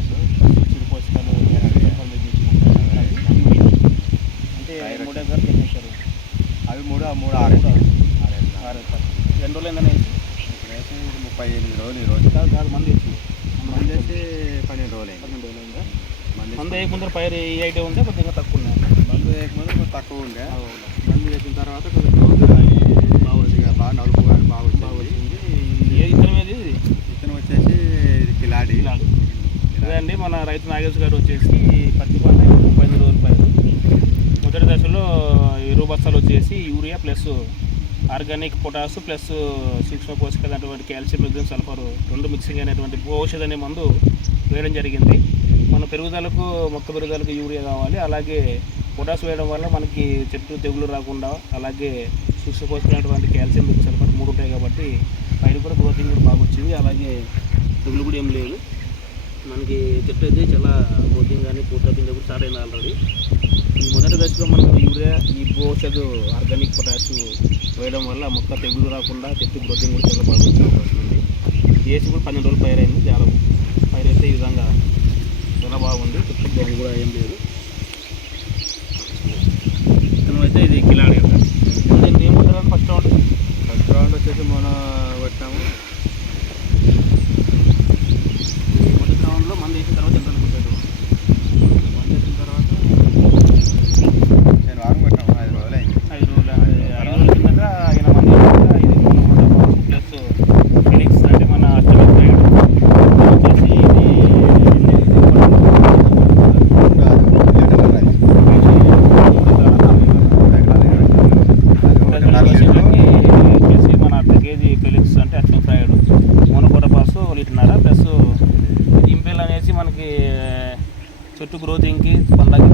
Potash చిరు పోషకాలు అంటే 3 ఎకరాలు చెప్పేశారు. అవి 3 6 ఎకరాలు. ఎన్ని రోజులు అయిందని ఇప్పుడు వేసి 38 రోజులు. ఈ రోజు కాదు మంది మంది వేసి 12 రోజులు అయింది. 12 రోజులు అయిందా? మందు వేయకుండా పైరు ఈ ఐటమ్ ఉంటే కొద్దిగా తక్కువ ఉన్నాయి. మందు వేయకముందు కొంచెం తక్కువ ఉండే, మందు వేసిన తర్వాత కొంచెం గ్రోత్ కానీ బాగా నలుపు కానీ బాగా వచ్చింది. ఏ ఇతరం ఏది? విత్తనం వచ్చేసి ఇది కిలాడి. ఇదే అండి మన రైతు నాగేశ్వర గారు వచ్చేసి పత్తి పంట 35 రోజుల పైరు. మొదటి దశలో ఎరువు బస్తాలు వచ్చేసి urea plus organic potash plus సూక్ష్మ పోషకాలు అటువంటి కాల్షియం మెగ్నీషియం సల్ఫర్ 2 మిక్సింగ్ అయినటువంటి ఔషధ అనే మందు వేయడం జరిగింది. మన పెరుగుదలకు మొక్క పెరుగుదలకు యూరియా కావాలి, అలాగే పొటాసు వేయడం వల్ల మనకి చెట్టు తెగులు రాకుండా, అలాగే సూక్ష్మ పోషకాలైనటువంటి కాల్షియం మెగ్నీషియం సల్ఫర్ 3 ఉంటాయి కాబట్టి పైరు కూడా గ్రోతింగ్ కూడా బాగా వచ్చింది. అలాగే తెగులు కూడా ఏం లేదు. మనకి చెట్టు అయితే చాలా గ్రోతింగ్ కానీ పూర్తింగ్ కూడా స్టార్ట్ అయింది ఆల్రెడీ. ఈ మొదటి దశలో మనం యూరియా ఈ ఔషధ ఆర్గానిక్ పొటాసు వేయడం వల్ల మొక్క తెగులు రాకుండా చెట్టు గ్రోతింగ్ కూడా చాలా బాగా వచ్చింది. వేసి కూడా 12 రోజులు పైరు అయింది. చాలా పైరు అయితే ఈ విధంగా చాలా బాగుంది. చెట్టు దోమ కూడా ఏం లేదు. ఇతను అయితే ఇది కిలాడి కదా. దీన్ని ఏమంటారు? ఫస్ట్ రౌండ్ వచ్చేసి మనం పెట్టాము. మొదటి రౌండ్లో మంది వేసిన తర్వాత ఎంత అనుకుంటాడు? మందు వేసిన తర్వాత నేను వారం పెట్టాము. 5 రోజులు అయింది. 5 రోజుల కిందట ఆయన మంది ఇది మన ప్లస్ ఫిలిక్స్ అంటే మన అష్టమిక్ వచ్చేసి ఇది మన అర్ధ కేజీ ఫిలిక్స్ అంటే అష్టమిక్ ఫ్రైడ్ మోనోకోటపాస్ 1.5 లీటర్ ప్లస్ ఇంపెల్ అనేసి మనకి చెట్టు గ్రోతింగ్కి పండగ